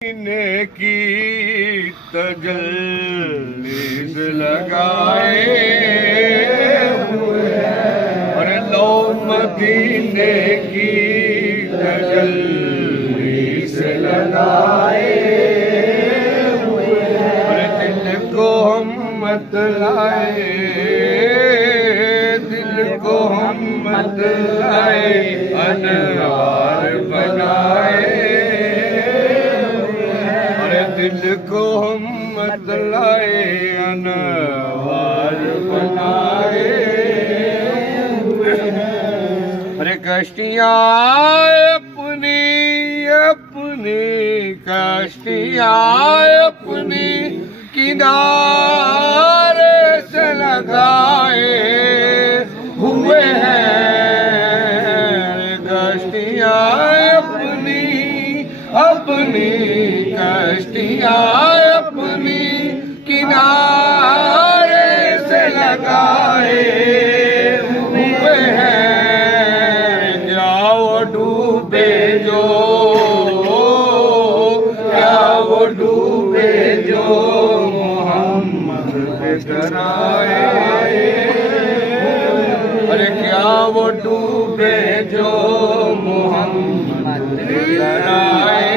ने की तजल्लीस लगाए हुए और लो मदीने की तजल्लीस लगाए हुए और दिल को हम मतलाए, दिल को हम मतलाए अनवार बनाए, दिल को हम मतलाए अनवार बनाए। अरे कश्तियाँ अपनी अपनी कश्तियाँ अपनी किनारे से लगाए हुए हैं, कश्तियाँ अपनी अपनी कश्तियाँ अपनी किनारे से लगाए हुए हैं। क्या वो डूबे जो, क्या वो डूबे जो मोहम्मद पे डराए, अरे क्या वो डूबे जो मोहम्मद पे डराए,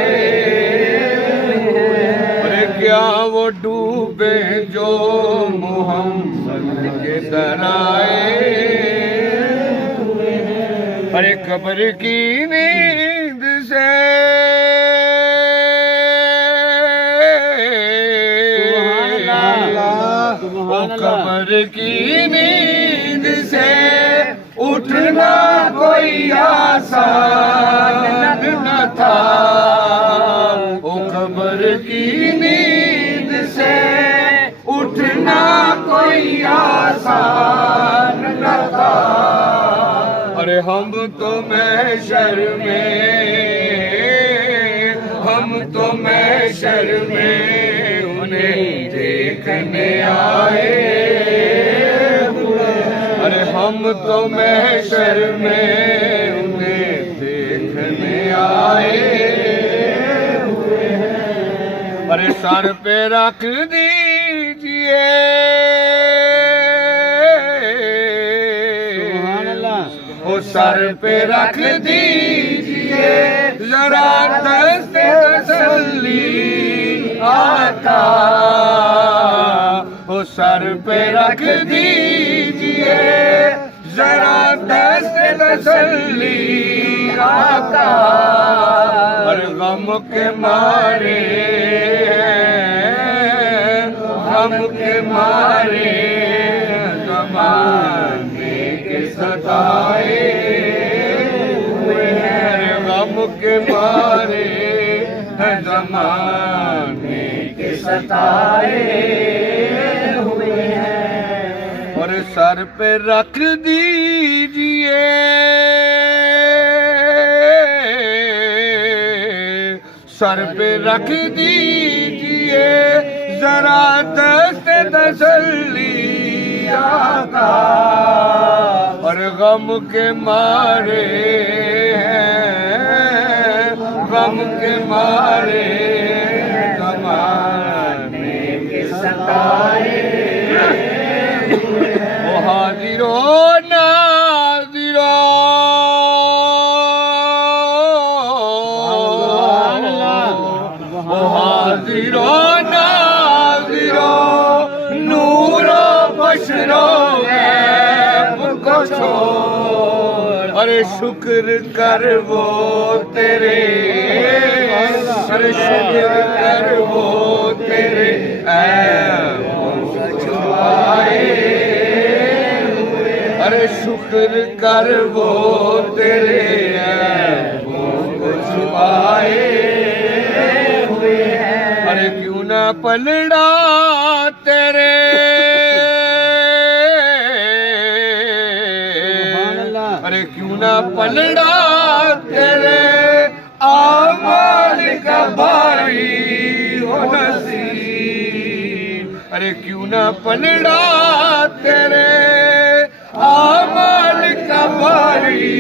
क्या वो डूबे जो मोहम्मद के डराए। अरे कब्र की नींद से वो कब्र की नींद से उठना कोई आसान न था, वो कब्र की नींद से उठना कोई आसान न था। अरे हम तो महशर में, हम तो महशर में उन्हें देखने आए, अरे हम तो महशर में उन्हें देखने आए। अरे सर पे रख दीजिए, ओ सर पे रख दीजिए जरा दस्ते तसल्ली आका, ओ सर पे रख दीजिए जरा दस्ते तसल्ली आका। और गम के मारे, गम के मारे ज़माने के सताए हुए हैं, गम के मारे ज़माने के सताए हुए हैं। और सर पे रख दीजिए, सर पे रख दीजिए जरा दस्ते तसल्ली आका। और गम के मारे हैं, गम के मारे ज़माने के सताए, ओ हाजिरो नाज़िरो, हाजिरो नाज़िरो नूरो बशरो गैब को छोड़, अरे शुक्र कर वो तेरे, अरे शुक्र कर वो तेरे ऐबों को छुपाए, अरे शुक्र कर वो तेरे ऐबों को छुपाए। अरे क्यों ना पलड़ा तेरे, अरे क्यों ना पलड़ा तेरे आमाल का भारी हो नसीब, अरे क्यों ना पलड़ा तेरे आमाल का भारी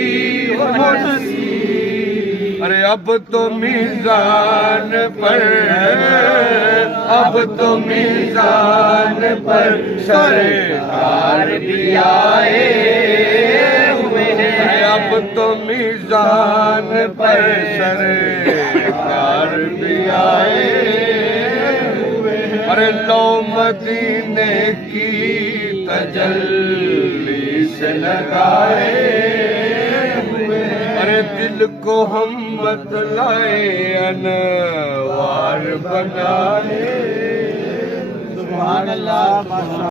हो नसीब। अरे अब तो मीज़ान पर, अब तो मीज़ान पर सरकार भी आए हुए हैं। अब तो मीज़ान पर सरकार भी आए हुए हैं। अरे लो मदीने की तजल्ली से लगाए हुए हैं। अरे दिल को हम बतलाए अनवार बनाए। सुभान अल्लाह।